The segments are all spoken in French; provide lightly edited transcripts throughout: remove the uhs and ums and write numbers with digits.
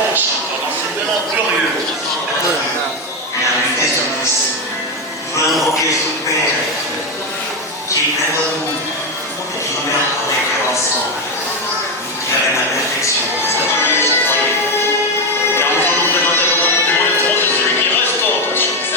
pendant ces moments glorieux. Voulons Jésus Père, qui est près de nous, et qui nous met à connecter ensemble, qui a la perfection. Car nous allons nous présenter devant le trône de celui qui restaure la chose.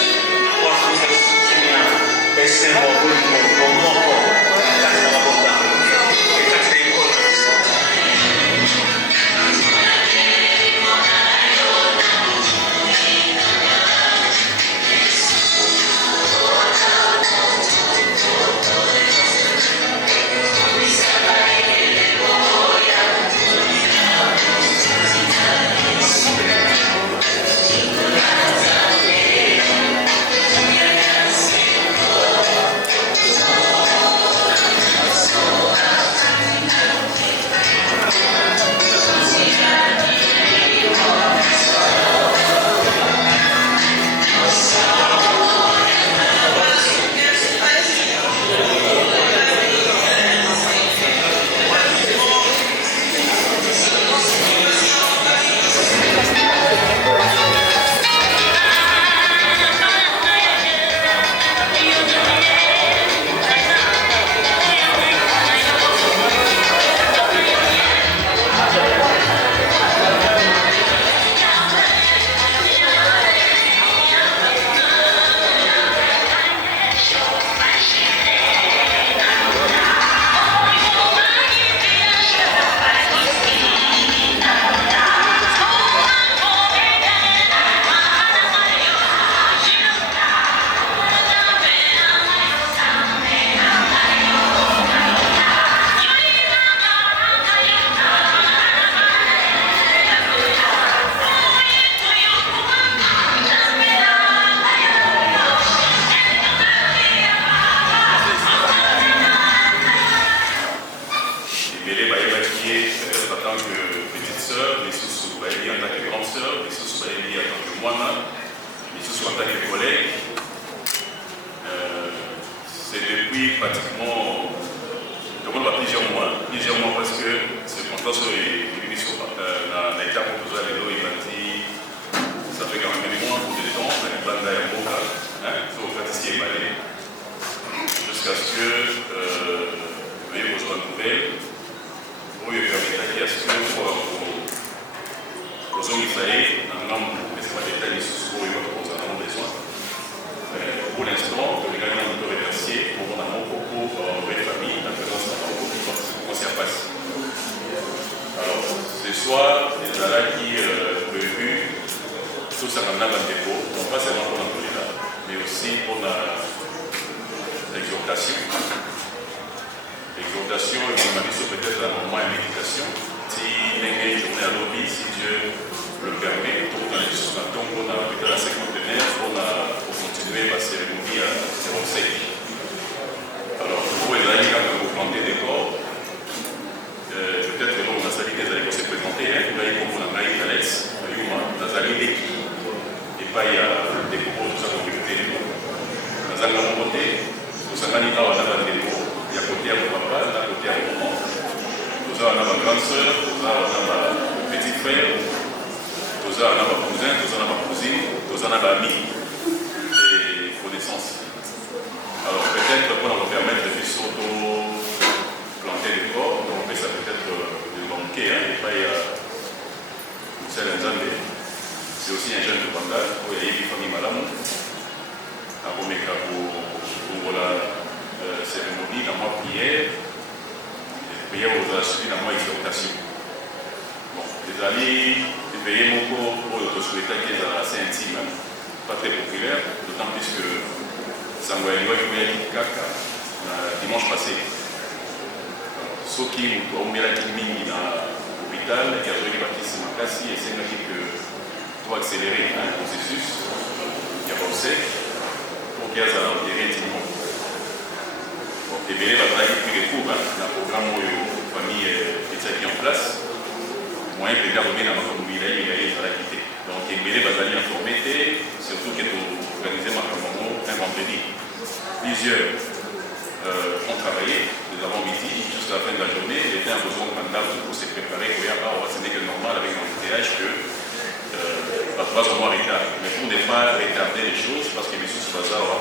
pas vraiment retard. Mais pour ne pas retarder les choses, parce que Monsieur Sibazara,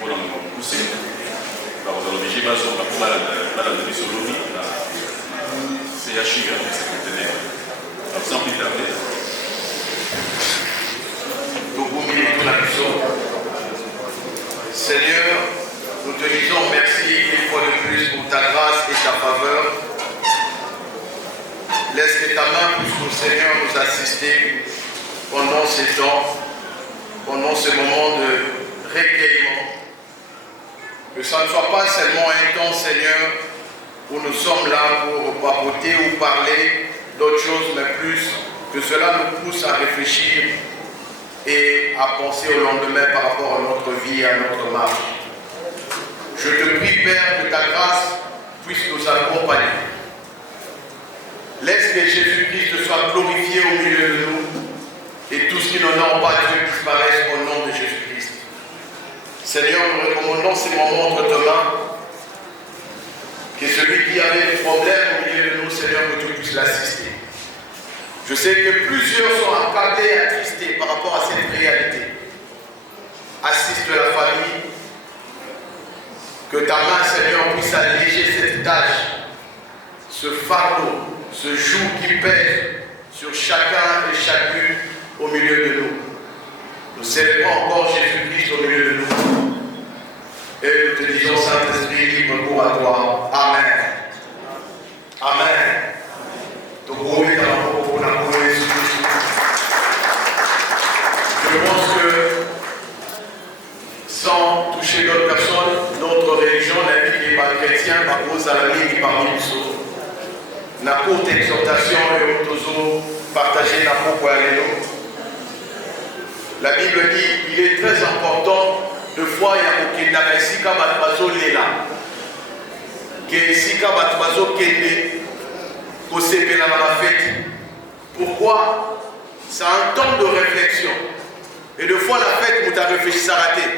pour nous pousser, on va obliger à faire la solomi, c'est CHI, c'est conteneur. Alors sans plus tarder. Seigneur, nous te disons merci une fois de plus pour ta grâce et ta faveur. Laisse que ta main puisse, nous, Seigneur, nous assister pendant ces temps, pendant ce moment de recueillement. Que ça ne soit pas seulement un temps, Seigneur, où nous sommes là pour papoter ou parler d'autres choses, mais plus que cela nous pousse à réfléchir et à penser au lendemain par rapport à notre vie et à notre marche. Je te prie, Père, que ta grâce puisse nous accompagner. Laisse que Jésus-Christ soit glorifié au milieu de nous et tout ce qui n'honore pas Dieu disparaisse au nom de Jésus-Christ. Seigneur, nous recommandons ces moments entre tes mains. Que celui qui avait des problèmes au milieu de nous, Seigneur, que tu puisses l'assister. Je sais que plusieurs sont accablés et attristés par rapport à cette réalité. Assiste la famille. Que ta main, Seigneur, puisse alléger cette tâche, ce fardeau, ce joug qui pèse sur chacun et chacune au milieu de nous. Nous célébrons encore Jésus-Christ au milieu de nous. Et nous te disons, Saint-Esprit, libre cours à toi. Amen. Amen. Je pense que sans toucher d'autres personnes, notre religion n'est pas chrétien, par cause à la ligne parmi nous. Na courte exhortation et autozo partager na pourquoi la Bible dit il est très important de voir il y a aucun sika batbazo lela que sika batbazo kende ko sepela na fête. Pourquoi? C'est un temps de réflexion. Et de fois la fête, nous avons réfléchi à rater.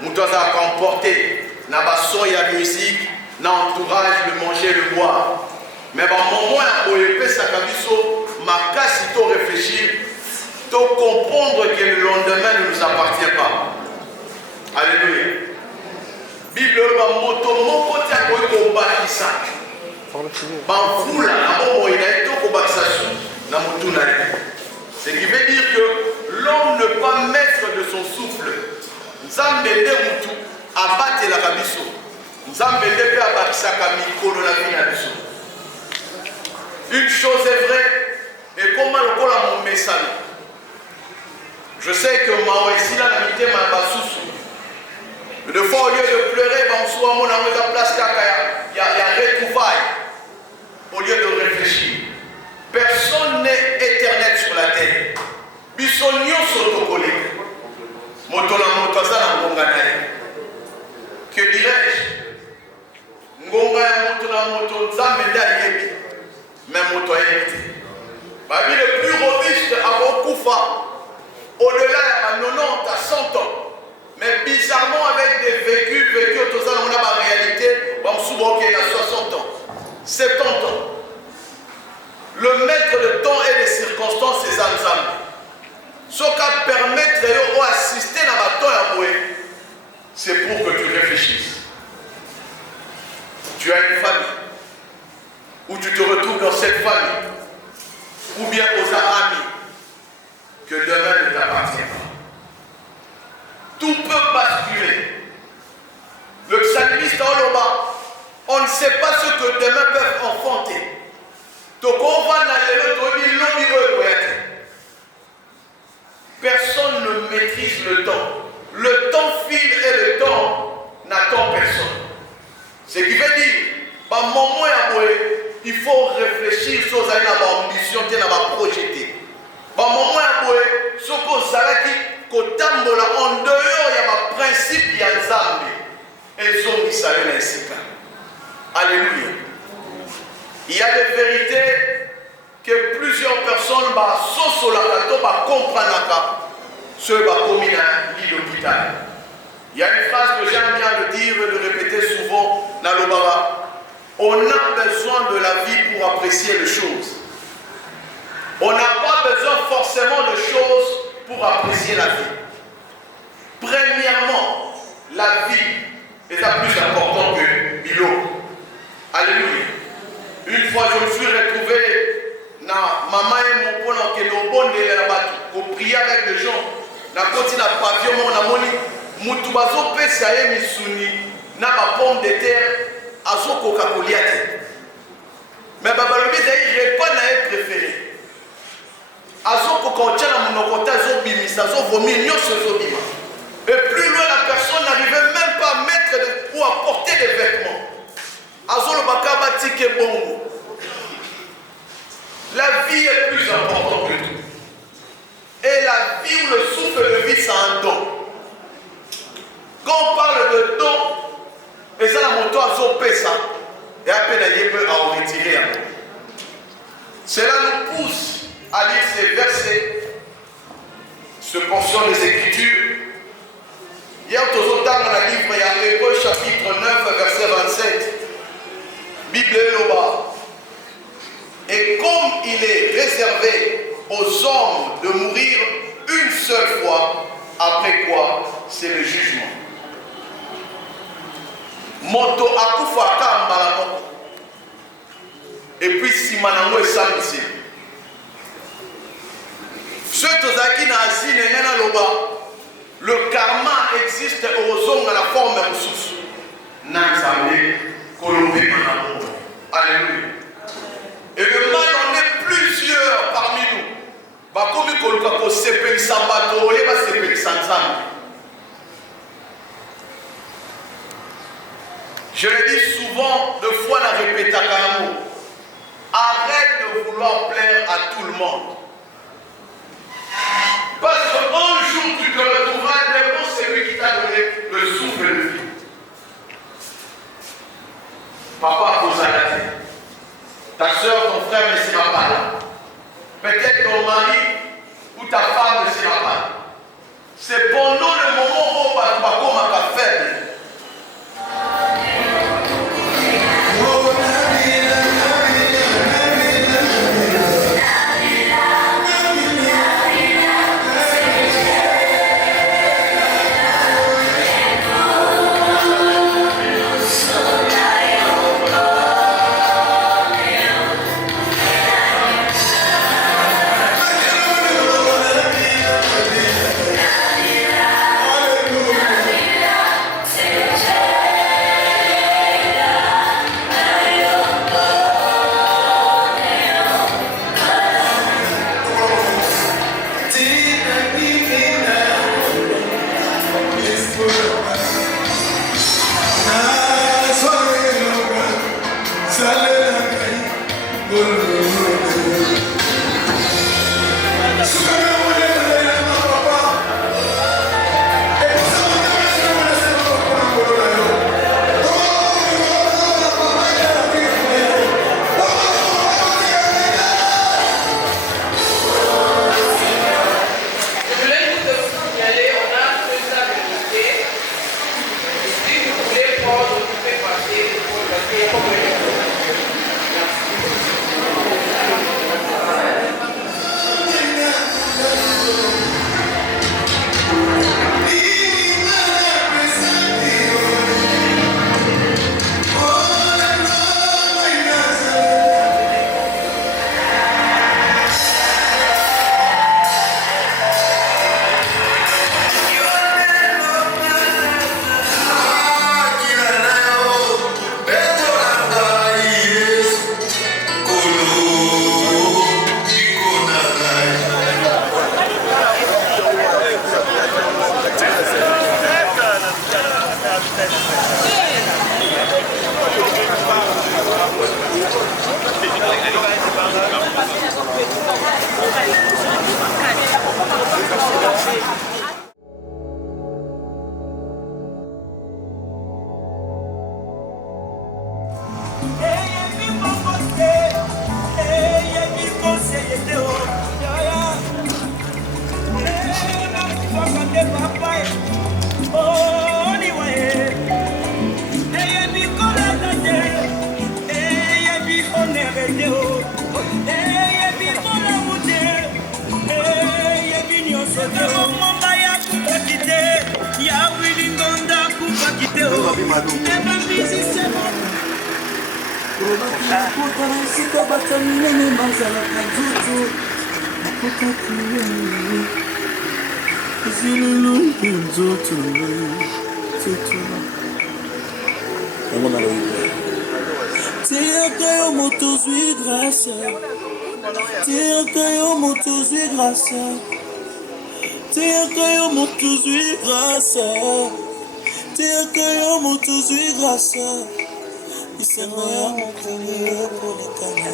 Nous avons comporté, nous avons la musique, dans l'entourage, le manger, le boire. Mais au moment où on peut ma casse, il faut réfléchir, il faut comprendre que le lendemain ne nous appartient pas. Alléluia. Bible, moto, mon côté à quoi on bâtit ça. Ce qui veut dire que l'homme ne peut pas mettre de son souffle. Une chose est vraie, et comment le col a mon message. Je sais que ma ici là la mité ma basoussou. De fois au lieu de pleurer, on soit mon amour de place il y a retrouvailles. Au lieu de réfléchir. Personne n'est éternel sur la terre. Bisonio sotokolé. Motola motazana ngonganae. Que dirais-je? Ngonga ya motola moto nzambe yebi. Mais moto yebi. Babi le plus robuste à Okufa. Au-delà de 90 à 100 ans. Mais bizarrement avec des vécus autozana on a la réalité. On souvent qu'il a 60 ans. 70 ans. Le maître de temps et des circonstances, c'est Zanzam. Ce qui permet d'assister à la temps, c'est pour que tu réfléchisses. Tu as une famille, ou tu te retrouves dans cette famille, ou bien aux amis, que demain ne t'appartient pas. Tout peut basculer. Le psalmiste en Loba, on ne sait pas ce que demain peut enfanter. Personne ne maîtrise le temps. Le temps file et le temps n'attend personne. Ce qui veut dire, il faut réfléchir sur la ambition que nous projeter. En dehors, il y a un principe, il y a un Zambé. Et sont mis à alléluia. Il y a des vérités que plusieurs personnes comprennent ce qui commis dans l'hôpital. Il y a une phrase que j'aime bien le dire et le répéter souvent dans le Baba. On a besoin de la vie pour apprécier les choses. On n'a pas besoin forcément de choses pour apprécier la vie. Premièrement, la vie est plus important que Bilo. Alléluia. Une fois, je me suis retrouvé dans maman et mon pôle qui nous bon de la bateau, pour prier avec les gens. Na côté na pavillon, on a moni, mutubazo pesa ye misuni, na ma pomme de terre, azo Coca-Cola. Mais babalobi d'ailleurs, repas na préféré. Azo Coca-Cola, mon côté, azo bimisa, azo vomi, nyos azo bima. Et plus loin, la personne n'arrivait même pas à mettre ou à porter des vêtements. Azo le bakaba tike bongo. La vie est plus importante que tout. Et la vie ou le souffle de vie, c'est un don. Quand on parle de don, et ça, la moto a zopé ça, et à peine il peut en retirer un peu. Cela nous pousse à lire ces versets, ce portion des Écritures. Hier, tous autant dans le livre, il y a Hébreux chapitre 9, verset 27. Bible là-bas. Et comme il est réservé aux hommes de mourir une seule fois, après quoi c'est le jugement. Moto akufa kambala moko. Et puis simanango et samisi. Ceux qui na asine nena loba, le karma existe aux hommes dans la forme de ressources. Nanzamé, Colombie, Manamo. Alléluia. Et le mal en est plusieurs parmi nous. Bakomi Kolukako Sepel Sambato, Oleba Sepel Sansan. Je le dis souvent, deux fois la répéta Karamo. Arrête de vouloir plaire à tout le monde. Parce qu'un jour tu te retrouveras devant celui qui t'a donné le souffle de vie. Papa pose à la vie. Ta soeur, ton frère ne sera pas là. Peut-être ton mari ou ta femme ne sera pas là. C'est pendant le moment où tu vas comme un faible. Hey, Tiakayo motozwi grâce. Tiakayo motozwi grâce. Tiakayo motozwi grâce. Tiakayo motozwi grâce. Isengo ya mokolo kolekana.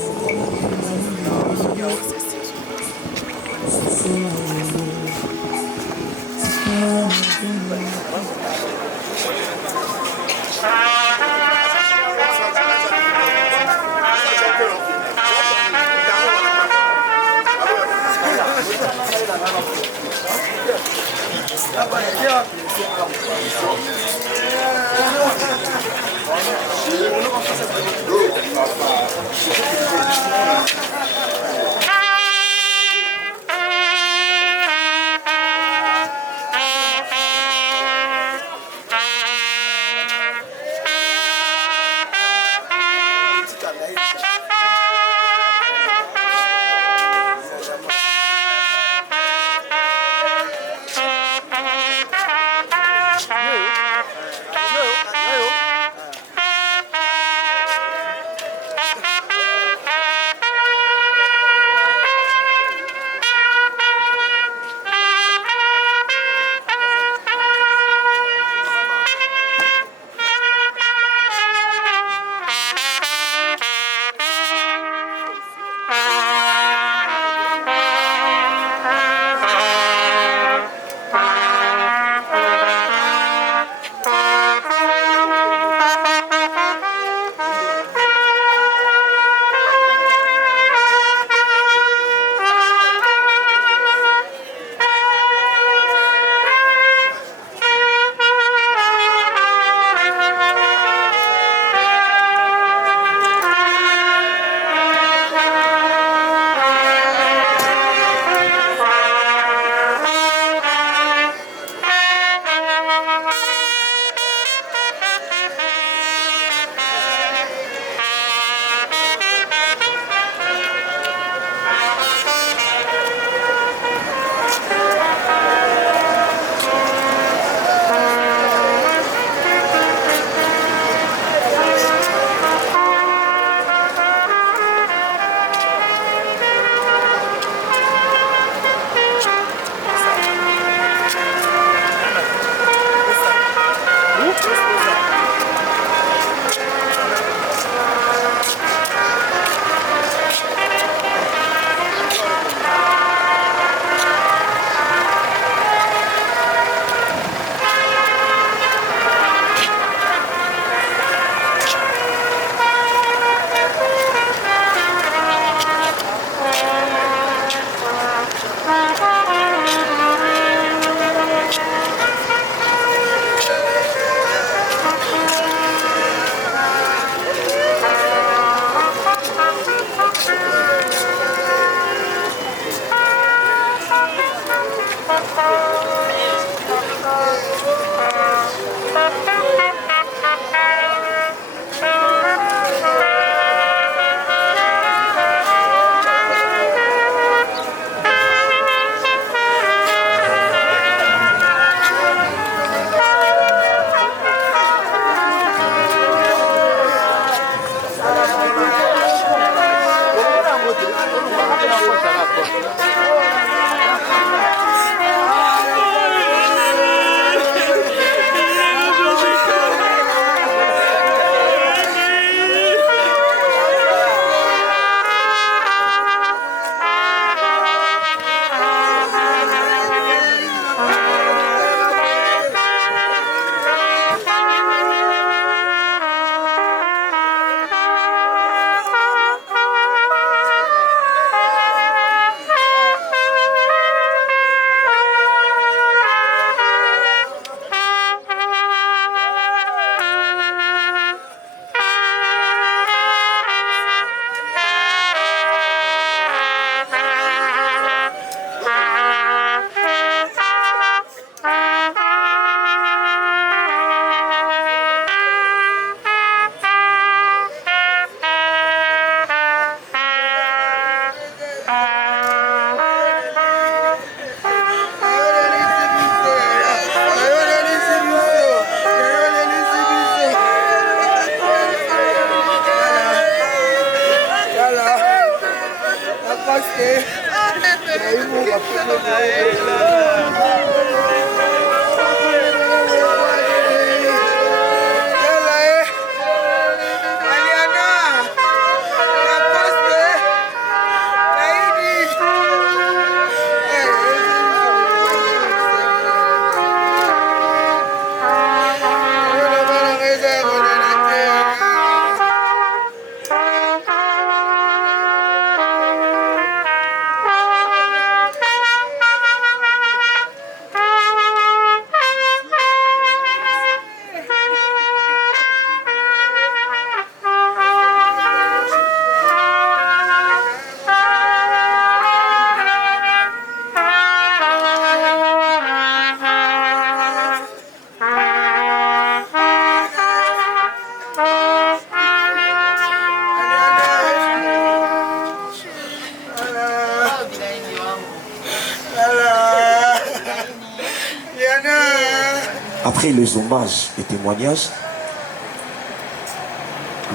Après les hommages et témoignages,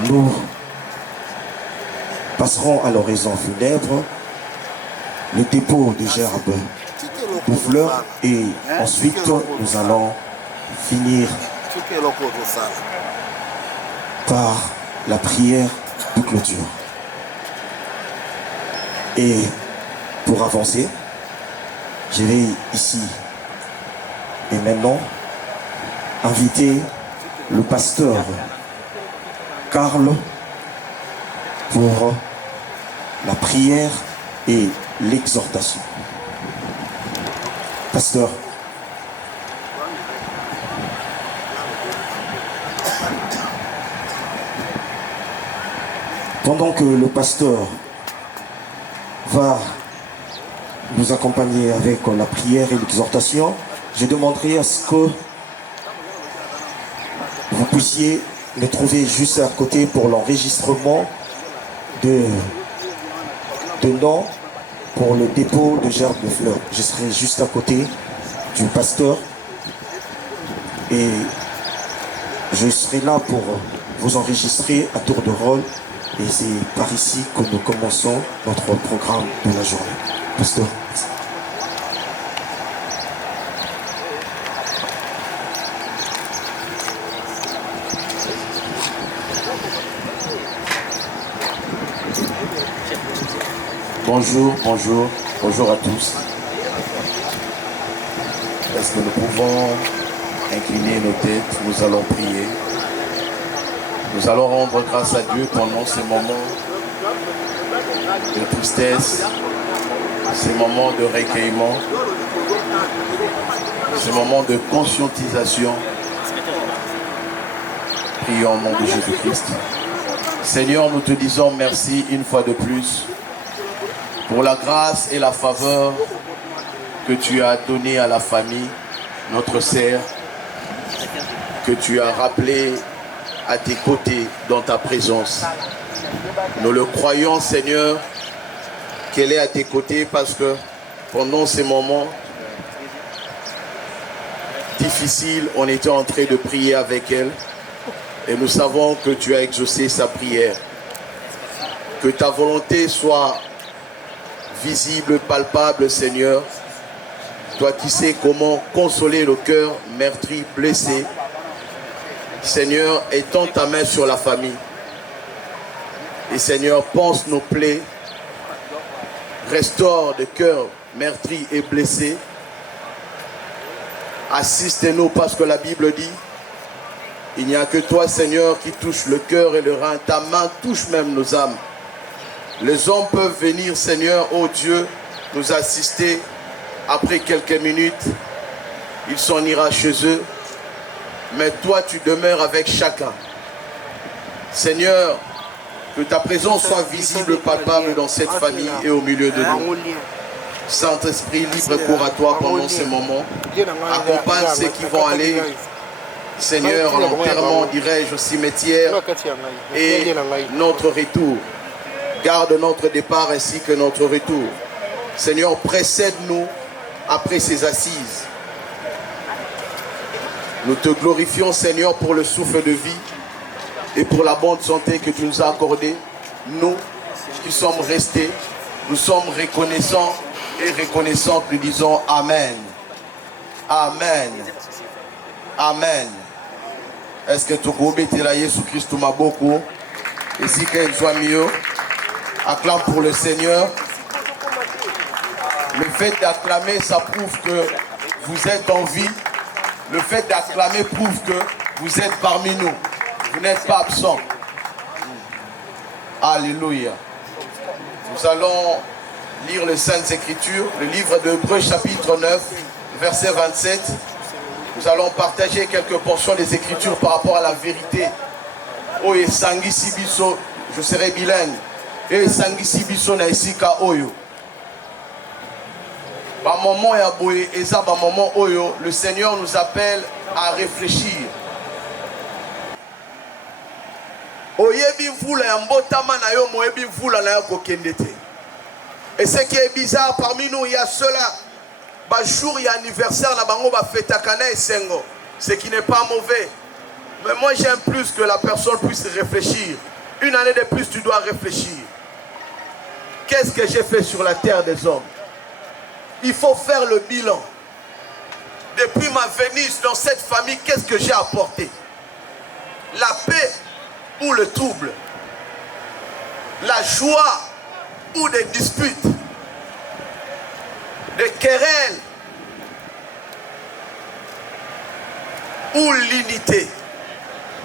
nous passerons à l'oraison funèbre, le dépôt de gerbes de fleurs et ensuite nous allons finir par la prière de clôture. Et pour avancer, je vais ici et maintenant inviter le pasteur Karl pour la prière et l'exhortation. Pasteur. Pendant que le pasteur va nous accompagner avec la prière et l'exhortation, je demanderai à ce que vous puissiez me trouver juste à côté pour l'enregistrement de noms pour le dépôt de gerbes de fleurs. Je serai juste à côté du pasteur et je serai là pour vous enregistrer à tour de rôle. Et c'est par ici que nous commençons notre programme de la journée. Pasteur. Bonjour, bonjour, bonjour à tous. Est-ce que nous pouvons incliner nos têtes? Nous allons prier. Nous allons rendre grâce à Dieu pendant ces moments de tristesse, ces moments de recueillement, ces moments de conscientisation. Prions au nom de Jésus-Christ. Seigneur, nous te disons merci une fois de plus pour la grâce et la faveur que tu as donnée à la famille, notre sœur, que tu as rappelé à tes côtés dans ta présence. Nous le croyons, Seigneur, qu'elle est à tes côtés parce que pendant ces moments difficiles, on était en train de prier avec elle et nous savons que tu as exaucé sa prière. Que ta volonté soit visible, palpable, Seigneur. Toi qui sais comment consoler le cœur meurtri, blessé. Seigneur, étends ta main sur la famille. Et Seigneur, pense nos plaies. Restaure le cœur meurtri et blessé. Assiste-nous parce que la Bible dit, il n'y a que toi, Seigneur, qui touche le cœur et le rein. Ta main touche même nos âmes. Les hommes peuvent venir, Seigneur, oh Dieu, nous assister. Après quelques minutes, ils s'en ira chez eux. Mais toi, tu demeures avec chacun. Seigneur, que ta présence soit visible, palpable dans cette famille et au milieu de nous. Saint-Esprit, libre cours à toi pendant ces moments. Accompagne ceux qui vont aller, Seigneur, en enterrement, dirais-je, au cimetière et notre retour. Garde notre départ ainsi que notre retour. Seigneur, précède-nous après ces assises. Nous te glorifions, Seigneur, pour le souffle de vie et pour la bonne santé que tu nous as accordée. Nous qui sommes restés, nous sommes reconnaissants et reconnaissants, nous disons Amen. Amen. Amen. Est-ce que tu as dit Jésus-Christ m'a beaucoup? Et si qu'elle soit mieux, acclame pour le Seigneur. Le fait d'acclamer, ça prouve que vous êtes en vie. Le fait d'acclamer prouve que vous êtes parmi nous. Vous n'êtes pas absent. Alléluia. Nous allons lire les Saintes Écritures, le livre d'Hébreux chapitre 9, verset 27. Nous allons partager quelques portions des Écritures par rapport à la vérité. Oh, et Sangi Sibiso, je serai bilingue. Et Sangi Sibiso na isika oyo. Par moment ya boye, et ça par moment oyo, le Seigneur nous appelle à réfléchir. Oyebi vula ya mbotama na yo moyebi vula na yo kokendete. Et ce qui est bizarre parmi nous, il y a cela. Ba jour il y a anniversaire na bango ba feta kana esengo. ce qui n'est pas mauvais. Mais moi j'aime plus que la personne puisse réfléchir. Une année de plus, tu dois réfléchir. Qu'est-ce que j'ai fait sur la terre des hommes? Il faut faire le bilan. Depuis ma venue dans cette famille, qu'est-ce que j'ai apporté? La paix ou le trouble? La joie ou des disputes? Des querelles ou l'unité?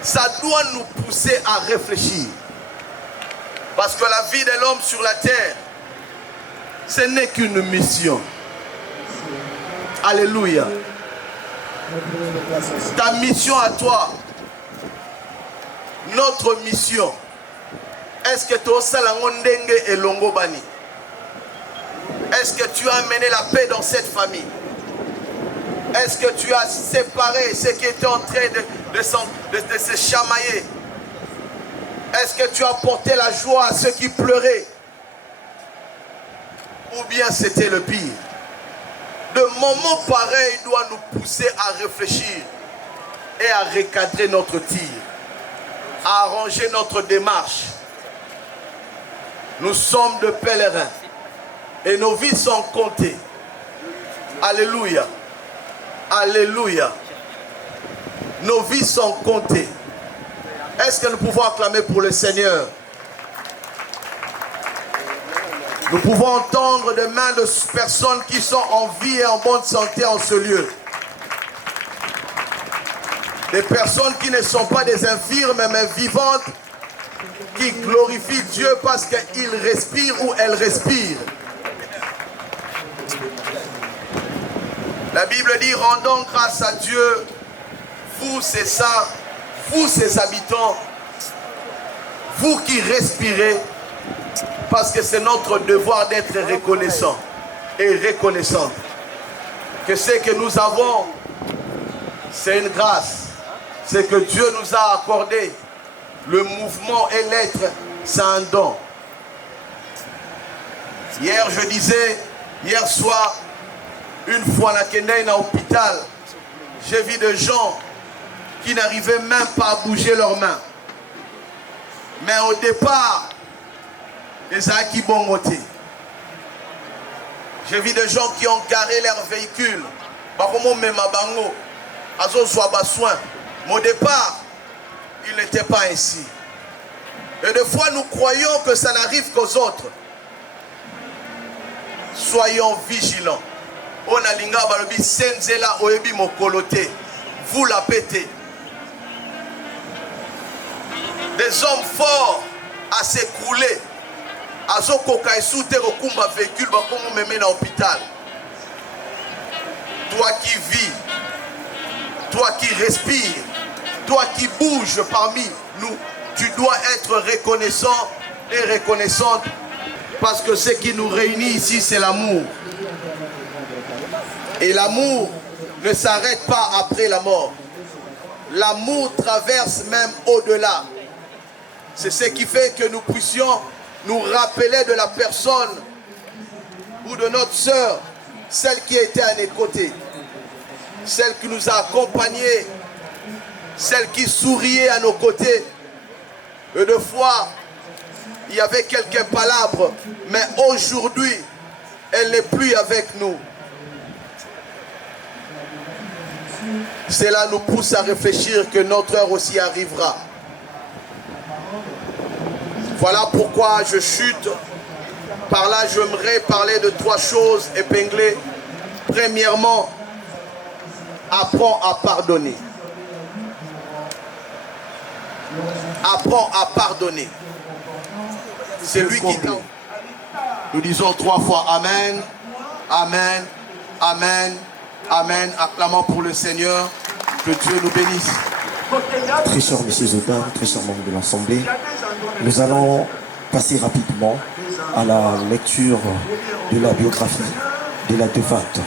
Ça doit nous pousser à réfléchir. Parce que la vie de l'homme sur la terre, ce n'est qu'une mission. Alléluia. Ta mission à toi, notre mission, est-ce que tu as l'angondenge et l'ongobani? Est-ce que tu as amené la paix dans cette famille? Est-ce que tu as séparé ceux qui étaient en train de se chamailler? Est-ce que tu as porté la joie à ceux qui pleuraient? Ou bien c'était le pire? De moments pareils doit nous pousser à réfléchir et à recadrer notre tir, à arranger notre démarche. Nous sommes de pèlerins et nos vies sont comptées. Alléluia. Alléluia. Nos vies sont comptées. Est-ce que nous pouvons acclamer pour le Seigneur? Nous pouvons entendre des mains de personnes qui sont en vie et en bonne santé en ce lieu. Des personnes qui ne sont pas des infirmes mais vivantes, qui glorifient Dieu parce qu'ils respirent ou elles respirent. La Bible dit, rendons grâce à Dieu, vous c'est ça, vous ses habitants, vous qui respirez, parce que c'est notre devoir d'être reconnaissant et reconnaissante. Que ce que nous avons, c'est une grâce. C'est que Dieu nous a accordé. Le mouvement et l'être, c'est un don. Hier, je disais, hier soir, une fois à l'hôpital, j'ai vu des gens qui n'arrivaient même pas à bouger leurs mains. Mais au départ, les acquis bon côté. J'ai vu des gens qui ont garé leur véhicule. Mais au départ, il n'était pas ainsi. Et des fois, nous croyons que ça n'arrive qu'aux autres. Soyons vigilants. On a linga balobi senzela oebi mokolote. Vous la pétez. Des hommes forts à s'écrouler. Azo koka esoute rokumba véhicule bakomo meme na hôpital. Toi qui vis, toi qui respires, toi qui bouges parmi nous, tu dois être reconnaissant et reconnaissante parce que ce qui nous réunit ici, c'est l'amour. Et l'amour ne s'arrête pas après la mort. L'amour traverse même au-delà. C'est ce qui fait que nous puissions nous rappeler de la personne ou de notre sœur, celle qui était à nos côtés, celle qui nous a accompagnés, celle qui souriait à nos côtés. Et des fois, il y avait quelques palabres, mais aujourd'hui, elle n'est plus avec nous. Cela nous pousse à réfléchir que notre heure aussi arrivera. Voilà pourquoi je chute. Par là, j'aimerais parler de 3 choses épinglées. Premièrement, apprends à pardonner. Apprends à pardonner. C'est lui qui t'a. Nous disons 3 fois Amen, Amen, Amen, Amen. Acclamons pour le Seigneur. Que Dieu nous bénisse. Très chers messieurs et dames, très chers membres de l'Assemblée, nous allons passer rapidement à la lecture de la biographie de la défunte.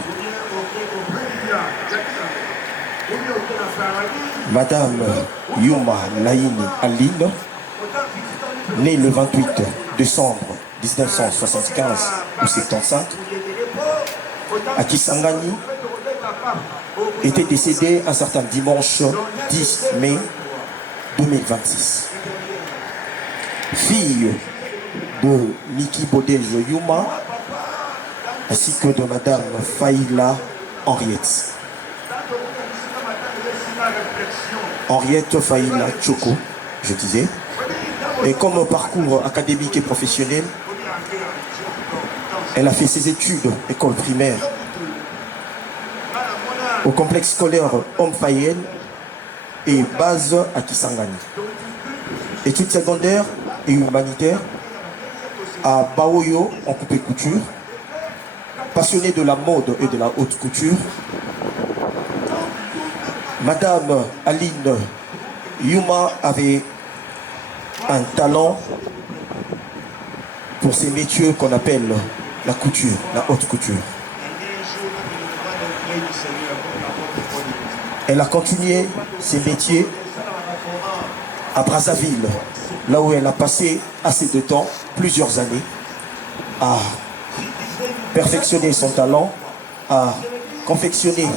Madame Yuma Laïni Aline, née le 28 décembre 1975 ou 75 à Kisangani, était décédée un certain dimanche 10 mai 2026. Fille de Niki Bodejo Yuma ainsi que de Madame Faïla Henriette. Henriette Faïla Choco, je disais. Et comme parcours académique et professionnel, elle a fait ses études école primaire au complexe scolaire Homme Fayel et base à Kisangani. Études secondaires et humanitaires à Baoyo en coupé couture. Passionnée de la mode et de la haute couture, Madame Aline Yuma avait un talent pour ces métiers qu'on appelle la couture, la haute couture. Elle a continué ses métiers à Brazzaville, là où elle a passé assez de temps, plusieurs années, à perfectionner son talent, à confectionner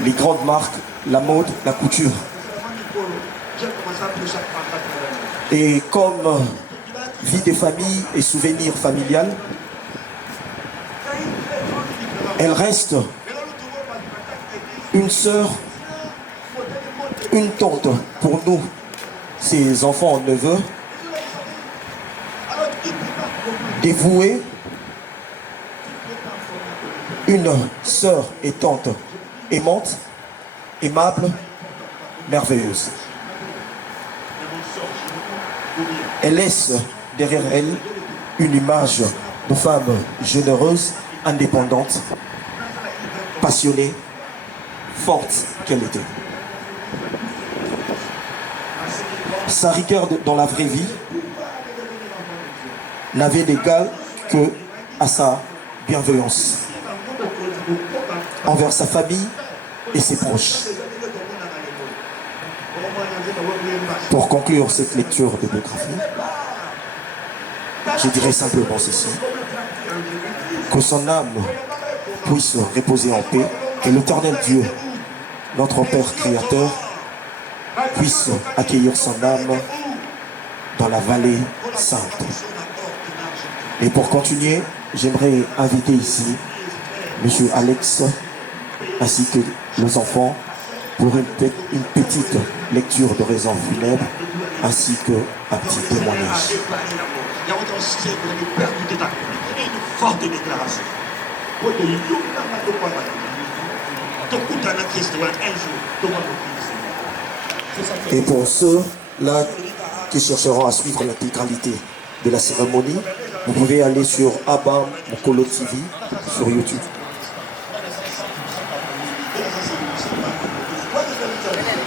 les grandes marques, la mode, la couture. Et comme vie de famille et souvenir familial, elle reste une sœur, une tante pour nous, ses enfants neveux, dévouée, une sœur et tante aimante, aimable, merveilleuse. Elle laisse derrière elle une image de femme généreuse, indépendante, passionnée, forte qu'elle était. Sa rigueur dans la vraie vie n'avait d'égal que à sa bienveillance envers sa famille et ses proches. Pour conclure cette lecture de biographie, je dirais simplement ceci: que son âme puisse reposer en paix et l'Éternel Dieu, notre Père Créateur, puisse accueillir son âme dans la vallée sainte. Et pour continuer, j'aimerais inviter ici M. Alex ainsi que les enfants pour une petite lecture de raison funèbre ainsi qu'un petit témoignage. Il y a autant de que vous avez perdu d'état. Une forte déclaration. Et pour ceux-là qui chercheront à suivre l'intégralité de la cérémonie, vous pouvez aller sur Abba Mokolo TV sur YouTube.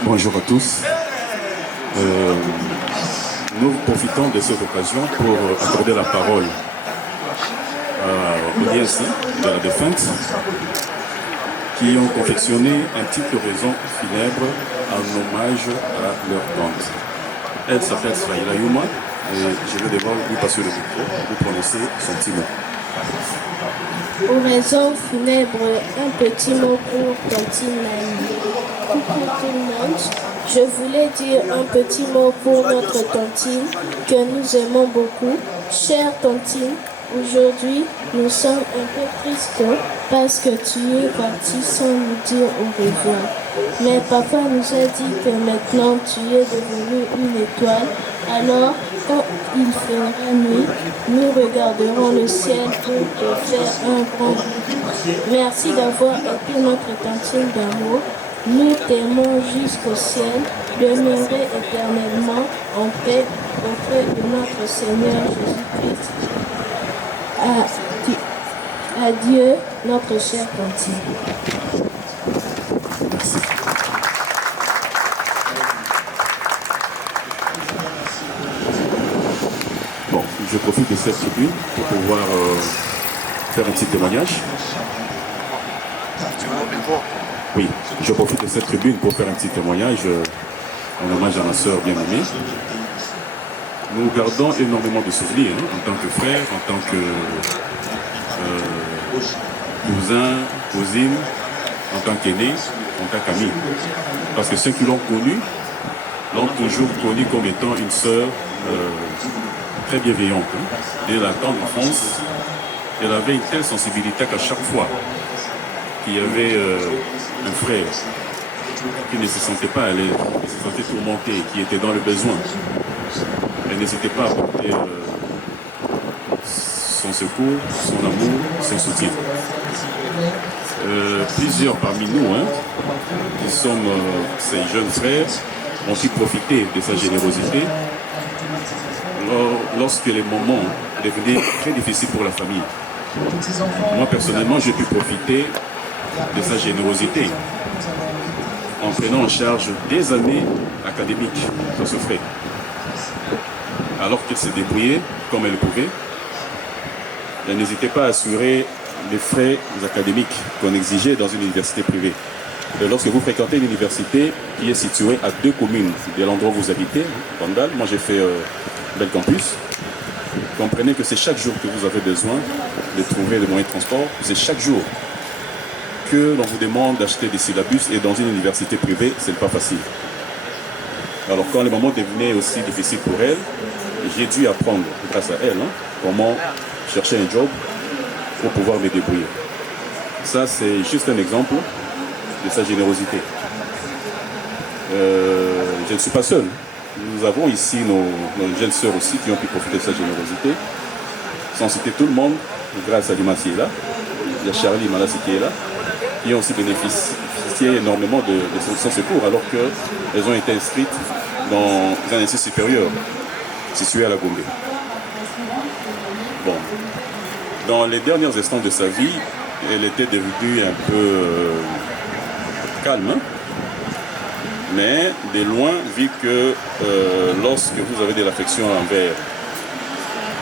Bonjour à tous. Nous profitons de cette occasion pour accorder la parole aux nièces de la défunte qui ont confectionné un titre de raison funèbre en hommage à leur tante. Elle s'appelle Faïla Yuma et je vais devoir lui passer le micro pour prononcer son petit mot. Aux raisons funèbres, un petit mot pour Tantine Nani. Coucou tout le monde, je voulais dire un petit mot pour notre Tantine que nous aimons beaucoup. Chère Tantine, aujourd'hui nous sommes un peu tristes parce que tu es partie sans nous dire au revoir. Mais papa nous a dit que maintenant tu es devenue une étoile. Alors, quand il fera nuit, nous regarderons le ciel pour te faire un grand bisou. Merci d'avoir été notre tantine d'amour. Nous t'aimons jusqu'au ciel. Demeurer éternellement en paix auprès de notre Seigneur Jésus-Christ. Adieu, notre chère tantine. Merci. Bon, je profite de cette tribune pour pouvoir faire un petit témoignage. Oui, je profite de cette tribune pour faire un petit témoignage en hommage à ma soeur bien-aimée. Nous gardons énormément de souvenirs en tant que frère, en tant que cousins, cousines, en tant qu'aînés, en tant qu'amis. Parce que ceux qui l'ont connue l'ont toujours connue comme étant une sœur très bienveillante. Dès la tendre enfance, elle avait une telle sensibilité qu'à chaque fois qu'il y avait un frère qui ne se sentait pas à l'aise, qui se sentait tourmenté, qui était dans le besoin, elle n'hésitait pas à apporter son secours, son amour, son soutien. Plusieurs parmi nous, qui sommes ces jeunes frères, ont pu profiter de sa générosité lorsque les moments devenaient très difficiles pour la famille. Moi personnellement, j'ai pu profiter de sa générosité en prenant en charge des années académiques de ce frère. Alors qu'elle s'est débrouillée comme elle pouvait, elle n'hésitait pas à assurer les frais académiques qu'on exigeait dans une université privée. Et lorsque vous fréquentez une université qui est située à 2 communes de l'endroit où vous habitez, Bandal, moi j'ai fait Bel Campus, comprenez que c'est chaque jour que vous avez besoin de trouver des moyens de transport, c'est chaque jour que l'on vous demande d'acheter des syllabus, et dans une université privée, ce n'est pas facile. Alors quand les moments devenaient aussi difficiles pour elle, j'ai dû apprendre, grâce à elle, comment chercher un job pour pouvoir me débrouiller. Ça, c'est juste un exemple de sa générosité. Je ne suis pas seul. Nous avons ici nos jeunes sœurs aussi qui ont pu profiter de sa générosité. Sans citer tout le monde, grâce à Dimas qui est là, il y a Charlie Malassi qui est là, qui ont aussi bénéficié énormément de son secours, alors qu'elles ont été inscrites dans un institut supérieur situé à la Gombe. Bon. Dans les derniers instants de sa vie, elle était devenue un peu calme, mais de loin, vu que lorsque vous avez de l'affection envers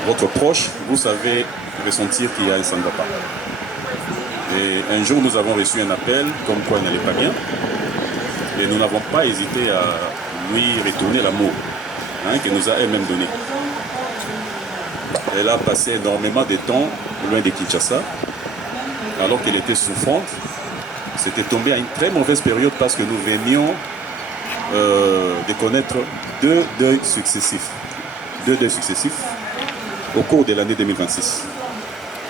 votre proche, vous savez ressentir qu'il y a un ça ne va pas. Et un jour, nous avons reçu un appel comme quoi elle n'allait pas bien, et nous n'avons pas hésité à lui retourner l'amour qu'elle nous a elle-même donné. Elle a passé énormément de temps loin de Kinshasa, alors qu'elle était souffrante. C'était tombé à une très mauvaise période parce que nous venions de connaître deux deuils successifs au cours de l'année 2026.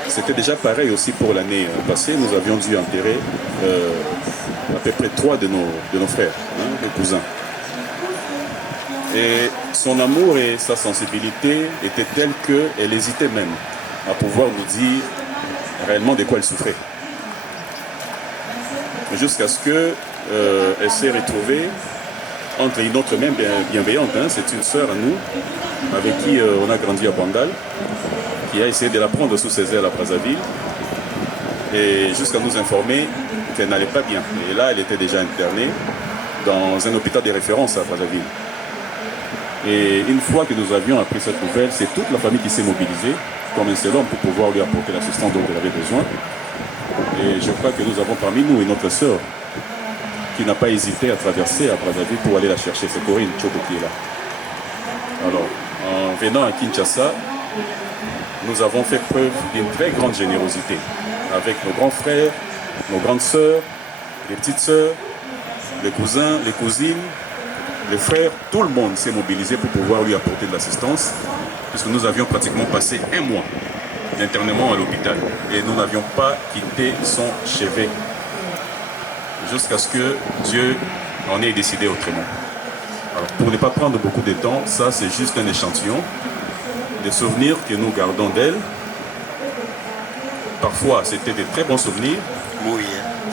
C'était déjà pareil aussi pour l'année passée. Nous avions dû enterrer à peu près 3 de nos frères, des cousins. Et son amour et sa sensibilité étaient tels qu'elle hésitait même à pouvoir nous dire réellement de quoi elle souffrait. Jusqu'à ce qu'elle s'est retrouvée entre une autre même bienveillante. C'est une sœur à nous, avec qui on a grandi à Bandal, qui a essayé de la prendre sous ses ailes à Brazzaville, et jusqu'à nous informer qu'elle n'allait pas bien. Et là, elle était déjà internée dans un hôpital de référence à Brazzaville. Et une fois que nous avions appris cette nouvelle, c'est toute la famille qui s'est mobilisée comme un seul homme pour pouvoir lui apporter l'assistance dont elle avait besoin. Et je crois que nous avons parmi nous une autre sœur qui n'a pas hésité à traverser à Brazzaville pour aller la chercher. C'est Corinne Tchoko qui est là. Alors, en venant à Kinshasa, nous avons fait preuve d'une très grande générosité avec nos grands frères, nos grandes sœurs, les petites sœurs, les cousins, les cousines, les frères. Tout le monde s'est mobilisé pour pouvoir lui apporter de l'assistance, puisque nous avions pratiquement passé 1 mois d'internement à l'hôpital et nous n'avions pas quitté son chevet jusqu'à ce que Dieu en ait décidé autrement. Alors, pour ne pas prendre beaucoup de temps, ça c'est juste un échantillon des souvenirs que nous gardons d'elle. Parfois c'était de très bons souvenirs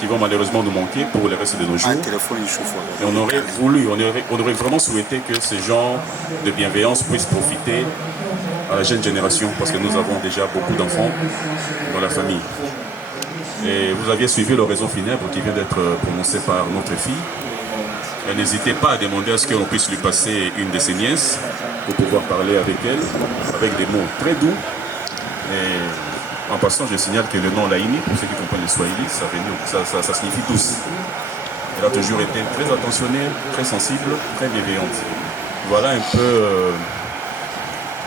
qui vont malheureusement nous manquer pour le reste de nos jours. Et on aurait voulu, on aurait vraiment souhaité que ce genre de bienveillance puisse profiter à la jeune génération, parce que nous avons déjà beaucoup d'enfants dans la famille. Et vous aviez suivi l'oraison funèbre qui vient d'être prononcée par notre fille. Et n'hésitez pas à demander à ce qu'on puisse lui passer une de ses nièces pour pouvoir parler avec elle, avec des mots très doux. Et en passant, je signale que le nom Laïni, pour ceux qui comprennent le Swahili, ça signifie douce. Elle a toujours été très attentionnée, très sensible, très bienveillante. Voilà un peu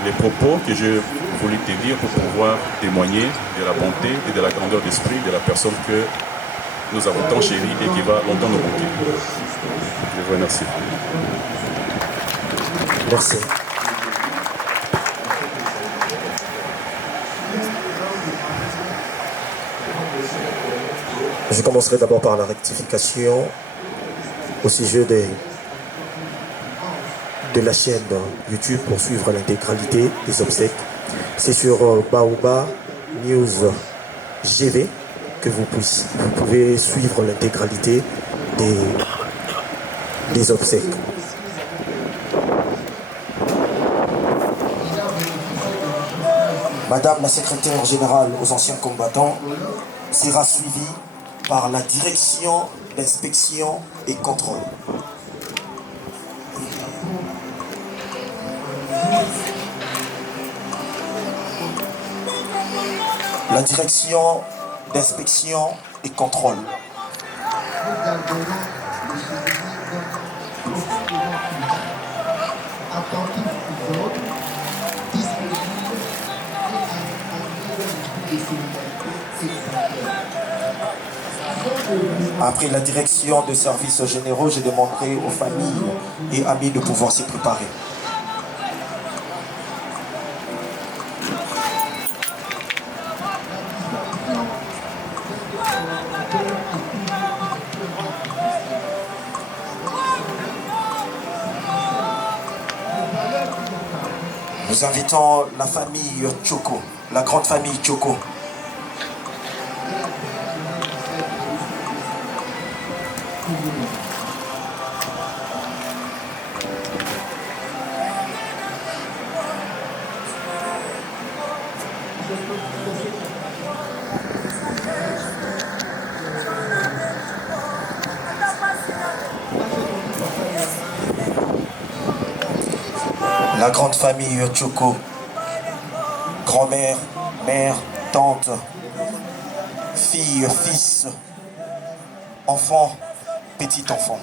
les propos que je voulais te dire pour pouvoir témoigner de la bonté et de la grandeur d'esprit de la personne que nous avons tant chérie et qui va longtemps nous manquer. Je vous remercie. Merci. Je commencerai d'abord par la rectification au sujet de la chaîne YouTube pour suivre l'intégralité des obsèques. C'est sur Baoba News GV que vous pouvez suivre l'intégralité des obsèques. Madame la secrétaire générale aux anciens combattants sera suivie par la direction d'inspection et contrôle. La direction d'inspection et contrôle. Après la direction de services généraux, je demanderai aux familles et amis de pouvoir s'y préparer. Nous invitons la famille Tchoko, la grande famille Tchoko. La grande famille Tchoko, grand-mère, mère, tante, fille, fils, enfant, petit enfant.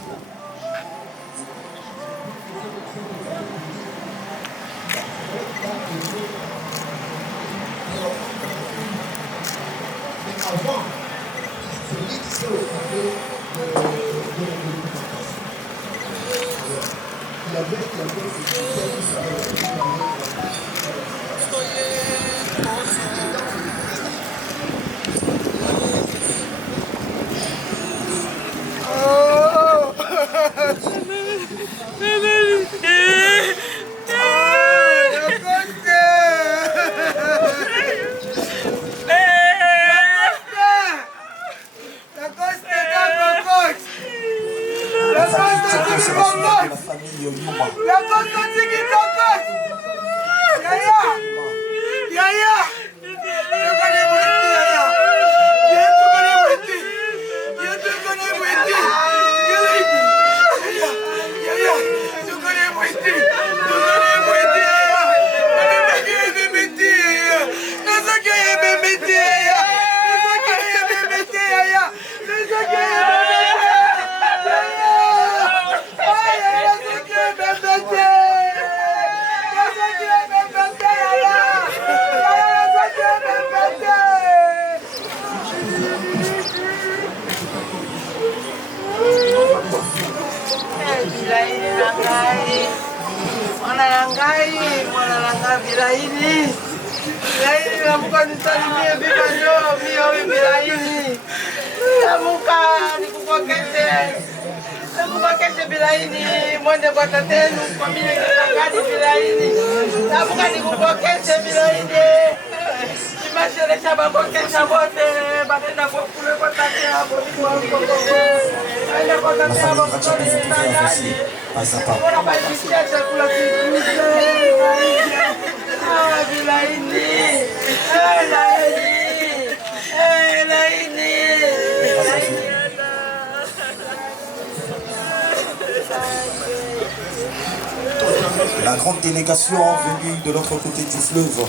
La grande délégation venue de l'autre côté du fleuve,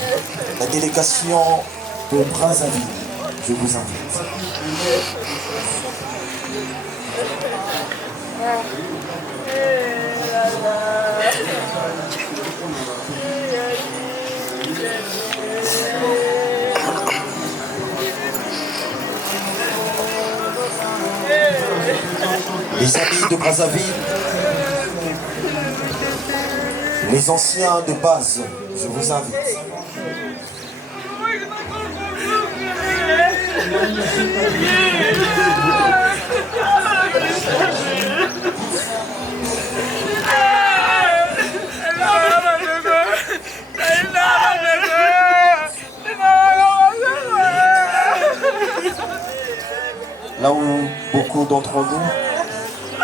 la délégation de Brazzaville, je vous invite. Les amis de Brazzaville, les anciens de base, je vous invite. Là où beaucoup d'entre nous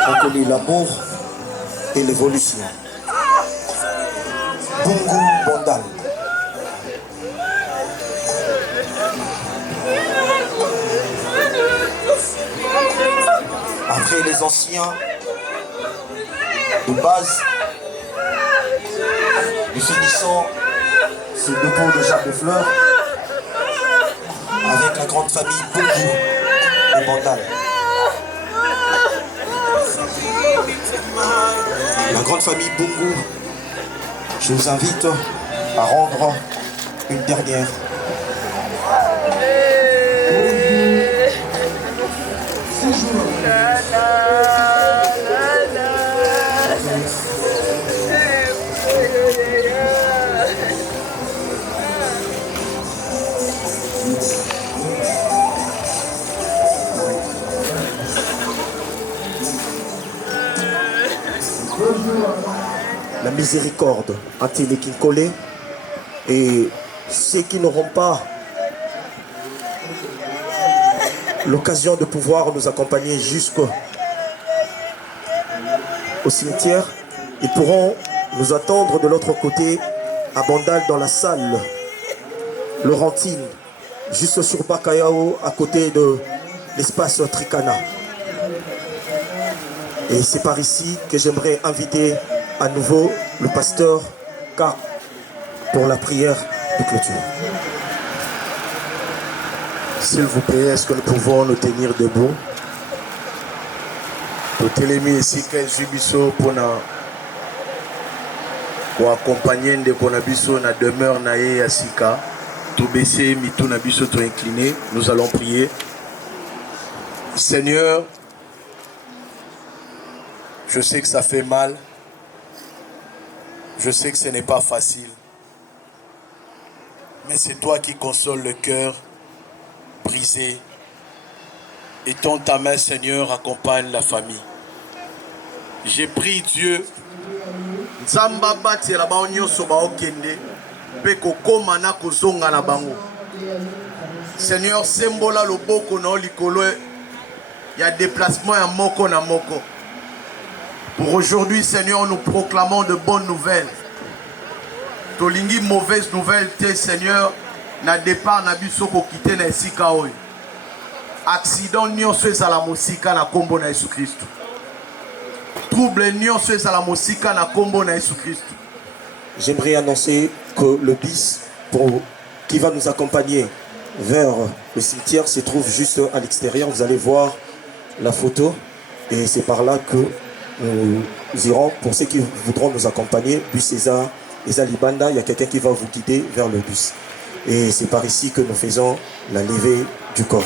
ont connu l'amour et l'évolution. Bungu Bondal. Après les anciens de base, nous finissons ce dépôt de Jacques de Fleurs avec la grande famille Bungu et Bondal. La grande famille Bungu, je vous invite à rendre une dernière. La miséricorde a-t-il qui collé et ceux qui n'auront pas l'occasion de pouvoir nous accompagner jusqu'au cimetière, ils pourront nous attendre de l'autre côté à Bondal dans la salle Laurentine, juste sur Bakayao à côté de l'espace Tricana. Et c'est par ici que j'aimerais inviter à nouveau le pasteur K pour la prière de clôture. S'il vous plaît, est-ce que nous pouvons nous tenir debout? Pour télémi ici, quel jubiso pour accompagner de Konabiso na demeure nae asika. Tout baisser, mitou nabiso tout incliné. Nous allons prier. Seigneur, je sais que ça fait mal. Je sais que ce n'est pas facile. Mais c'est toi qui consoles le cœur brisé. Et ton ta main, Seigneur, accompagne la famille. J'ai prié Dieu. Nzamba bati la ba nyonso ba okende pe kokoma na kozonga na bango. Seigneur, sembola loboko na likolo ya déplacement ya moko na moko. Pour aujourd'hui, Seigneur, nous proclamons de bonnes nouvelles. Tolingi mauvaise nouvelle, Seigneur, na départ na biso ko quitter na esika oyo. Accident nyonso ezala mosika na kombo na Yesu Christ. Trouble nyonso ezala mosika na kombo na Yesu Christ. J'aimerais annoncer que le bis qui va nous accompagner vers le cimetière se trouve juste à l'extérieur. Vous allez voir la photo et c'est par là que nous irons. Pour ceux qui voudront nous accompagner, bus César et Zalibanda, il y a quelqu'un qui va vous guider vers le bus. Et c'est par ici que nous faisons la levée du corps.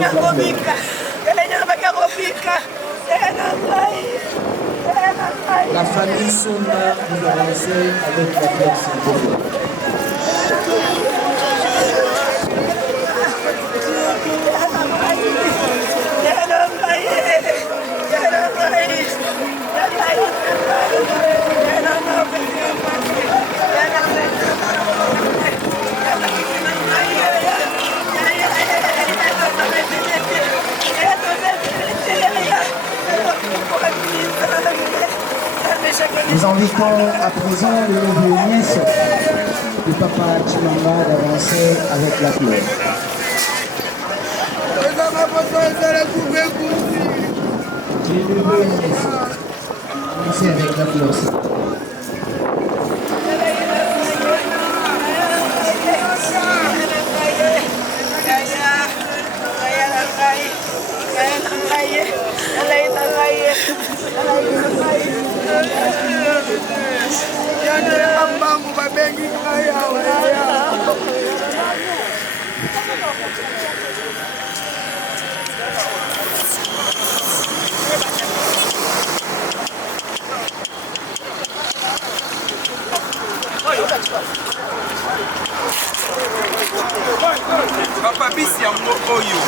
La famille Sonda vous avancer avec la fleur s'il vous plaît. Nous invitons à présent le neveu et nièce du papa Chimamba d'avancer avec la fleur. Les neveux et nièces, avancez avec la fleur. Papa bisi ya moko oyo.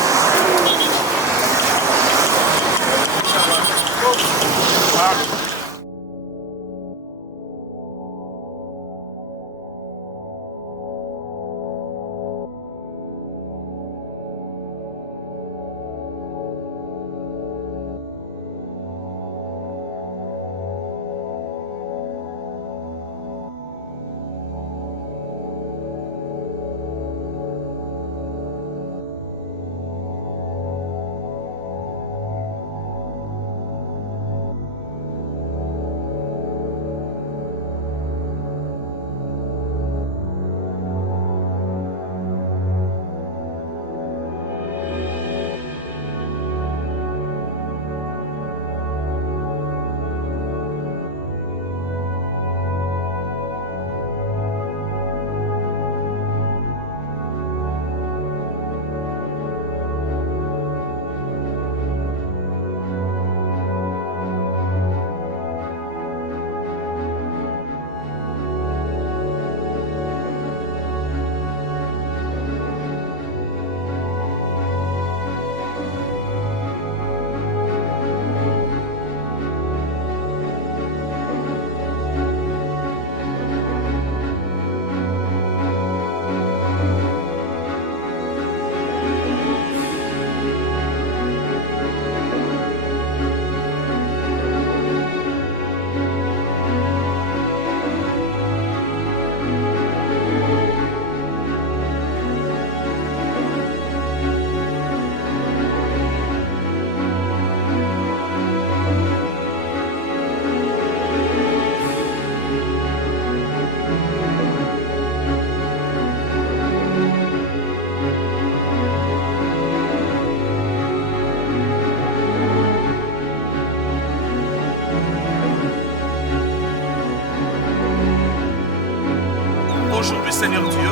Aujourd'hui, Seigneur Dieu,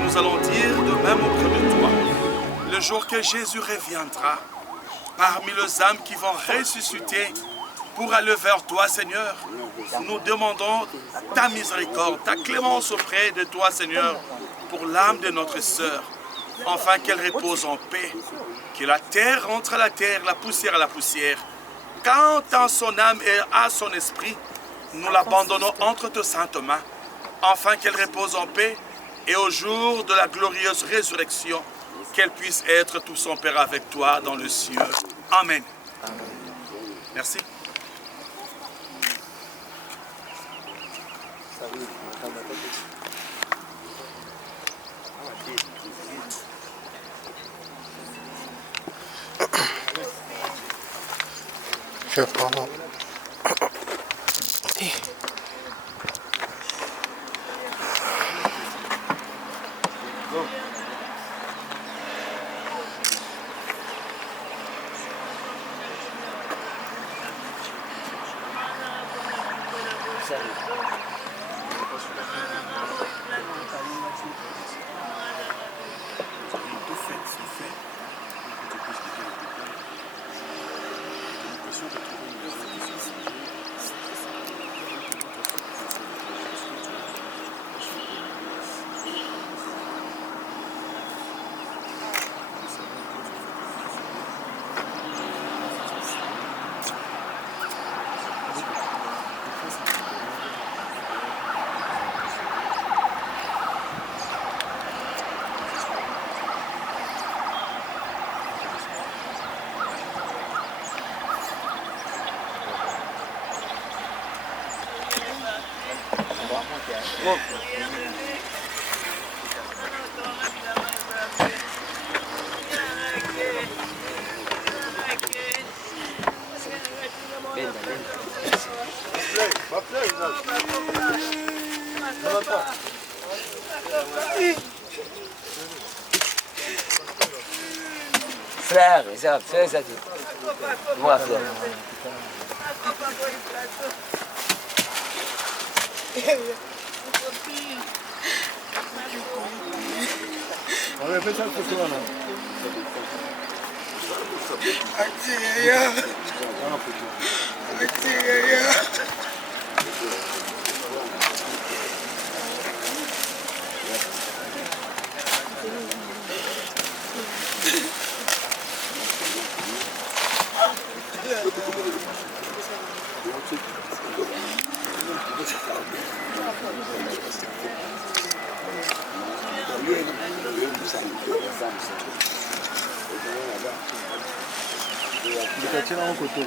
nous allons dire de même auprès de toi, le jour que Jésus reviendra, parmi les âmes qui vont ressusciter pour aller vers toi, Seigneur, nous demandons ta miséricorde, ta clémence auprès de toi, Seigneur, pour l'âme de notre sœur, afin qu'elle repose en paix, que la terre rentre à la terre, la poussière à la poussière. Quant à son âme et à son esprit, nous l'abandonnons entre tes saintes mains, afin qu'elle repose en paix et au jour de la glorieuse résurrection, qu'elle puisse être tout son Père avec toi dans le ciel. Amen. Merci. Je prends. Frère, ça, frère, ça dit. Moi, frère. On répète ça pour toi, non? Tira un couteau.